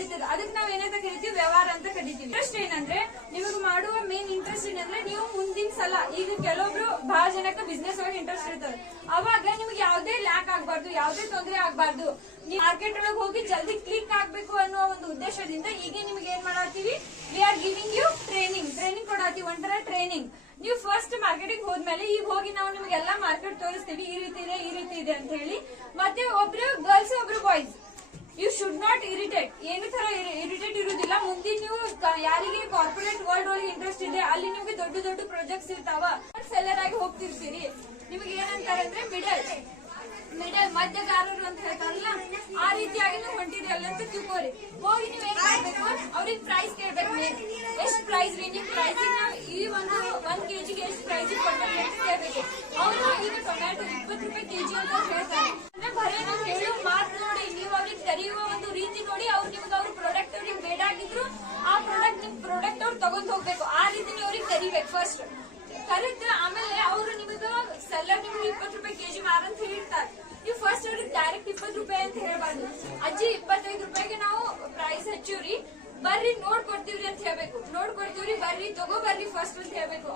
ನಡೀತದೆ. ಅದಕ್ಕೆ ನಾವ್ ಏನಂತ ಕರಿತೀವಿ, ವ್ಯವಹಾರ ಅಂತ ಕರಿತೀವಿ. ಇಂಟ್ರೆಸ್ಟ್ ಏನಂದ್ರೆ ನಿಮಗೆ ಮಾಡುವ ಮೇನ್ ಇಂಟ್ರೆಸ್ಟ್ ಏನಂದ್ರೆ ನೀವು ಮುಂದಿನ ಸಲ ಈಗ ಕೆಲವೊಬ್ರು ಬಹಳ ಜನಕ್ಕೆ ಬಿಸ್ನೆಸ್ ಒಳಗೆ ಇಂಟ್ರೆಸ್ಟ್ ಇರ್ತದೆ. ಅವಾಗ ನಿಮ್ಗೆ ಯಾವ್ದೇ ಲ್ಯಾಕ್ ಆಗ್ಬಾರ್ದು, ಯಾವ್ದೇ ತೊಂದರೆ ಆಗ್ಬಾರ್ದು, ನೀವು ಮಾರ್ಕೆಟ್ ಒಳಗೆ ಹೋಗಿ ಜಲ್ದಿ ಕ್ಲಿಕ್ ಆಗ್ಬೇಕು ಅನ್ನೋ ಒಂದು ಉದ್ದೇಶದಿಂದ ಈಗ ನಿಮ್ಗೆ ಏನ್ ಮಾಡತ್ತೀವಿ, we are giving you training ಕೊಡತ್ತೀವಿ, ಒಂಥರ ಟ್ರೈನಿಂಗ್. ನೀವು ಫಸ್ಟ್ ಮಾರ್ಕೆಟಿಂಗ್ ಹೋದ್ಮೇಲೆ ಈಗ ಹೋಗಿ ನಾವು ನಿಮ್ಗೆಲ್ಲಾ ಮಾರ್ಕೆಟ್ ತೋರಿಸ್ತೀವಿ, ಈ ರೀತಿ ಇದೆ ಅಂತ ಹೇಳಿ. ಮತ್ತೆ ಒಬ್ರು ಗರ್ಲ್ಸ್ ಒಬ್ರು boys, you should not irritate. ಏನು ತರ ಇರಿಟೇಟ್ ಇರುವುದಿಲ್ಲ. ಮುಂದಿನ ನೀವು ಯಾರಿಗೆ ಕಾರ್ಪೊರೇಟ್ ವರ್ಲ್ಡ್ ಒಳಗೆ ಇಂಟ್ರೆಸ್ಟ್ ಇದೆ, ಅಲ್ಲಿ ನಿಮ್ಗೆ ದೊಡ್ಡ ದೊಡ್ಡ ಪ್ರಾಜೆಕ್ಟ್ಸ್ ಇರ್ತಾವ, ಸೆಲ್ಲರ್ ಆಗಿ ಹೋಗ್ತಿರ್ತೀರಿ. ನಿಮ್ಗೆ ಏನಂತಾರೆ ಅಂದ್ರೆ ಮಿಡಲ್ ಮಧ್ಯಗಾರರು ಅಂತ ಹೇಳ್ತಾರಲ್ಲ, ಆ ರೀತಿಯಾಗಿ ನೀವು ಹೊಂಟಿರಿ ಅಲ್ಲ ಅಂತ ತಿಳ್ಕೋರಿ. ಹೋಗಿ ನೀವ್ ಏನ್ ಮಾಡ್ಬೇಕು, ಅವ್ರಿಗೆ ಪ್ರೈಸ್ ಕೇಳ್ಬೇಕು. ಎಷ್ಟು ಪ್ರೈಸ್ ರೀ, ನಿಮ್ ಪ್ರೈಸಿಂಗ್ ನಾವು ಈ ಒಂದು 1 kg ಎಷ್ಟು ಪ್ರೈಸಿಂಗ್ ಕೊಡ್ಬೇಕು ಅಂತ ಕೇಳ್ಬೇಕು. ಅವರು ಈಗ ಟೊಮ್ಯಾಟೊ 20 ರೂಪಾಯಿ kg ಅಂತ ಹೇಳ್ತಾರೆ. ಅಂದ್ರೆ ಬರೀ ನಾವು ಹೇಳೋ ಮಾತು ನೋಡಿ, ನೀವು ಅವ್ರಿಗೆ ಕರೆಯುವ ಒಂದು ರೀತಿ ನೋಡಿ, ಅವ್ರು ನಿಮ್ಗೆ ಅವ್ರ ಪ್ರಾಡಕ್ಟ್ ಅವ್ರಿಗೆ ಬೇಡ ಆಗಿದ್ರು ಆ ಪ್ರಾಡಕ್ಟ್ ನಿಮ್ ಪ್ರಾಡಕ್ಟ್ ಅವ್ರು ತಗೊಂಡ್ ಹೋಗ್ಬೇಕು. ಆ ರೀತಿ ನೀವು ಅವ್ರಿಗೆ ಕರಿಬೇಕು. ಫಸ್ಟ್ ಕರೆದ್ರೆ ಆಮೇಲೆ ಅವರು ನಿಮಗ ಸೆಲ್ಲರ್ ನಿಮ್ಗೆ 20 ರೂಪಾಯಿ kg ಮಾರಂತ ಹೇಳಿರ್ತಾರೆ. ನೀವು ಫಸ್ಟ್ ಅವ್ರಿಗೆ ಡೈರೆಕ್ಟ್ 20 ರೂಪಾಯಿ ಅಂತ ಹೇಳ್ಬಾರ್ದು. ಅಜ್ಜಿ 25 ರೂಪಾಯಿಗೆ ನಾವು ಪ್ರೈಸ್ ಹಚ್ಚಿವ್ರಿ, ಬರ್ರಿ ನೋಡ್ಕೊಡ್ತೀವ್ರಿ ಅಂತ ಹೇಳ್ಬೇಕು. ನೋಡ್ಕೊಡ್ತೀವ್ರಿ, ಬರ್ರಿ ತಗೋ ಬರ್ರಿ ಫಸ್ಟ್ ಅಂತ ಹೇಳ್ಬೇಕು.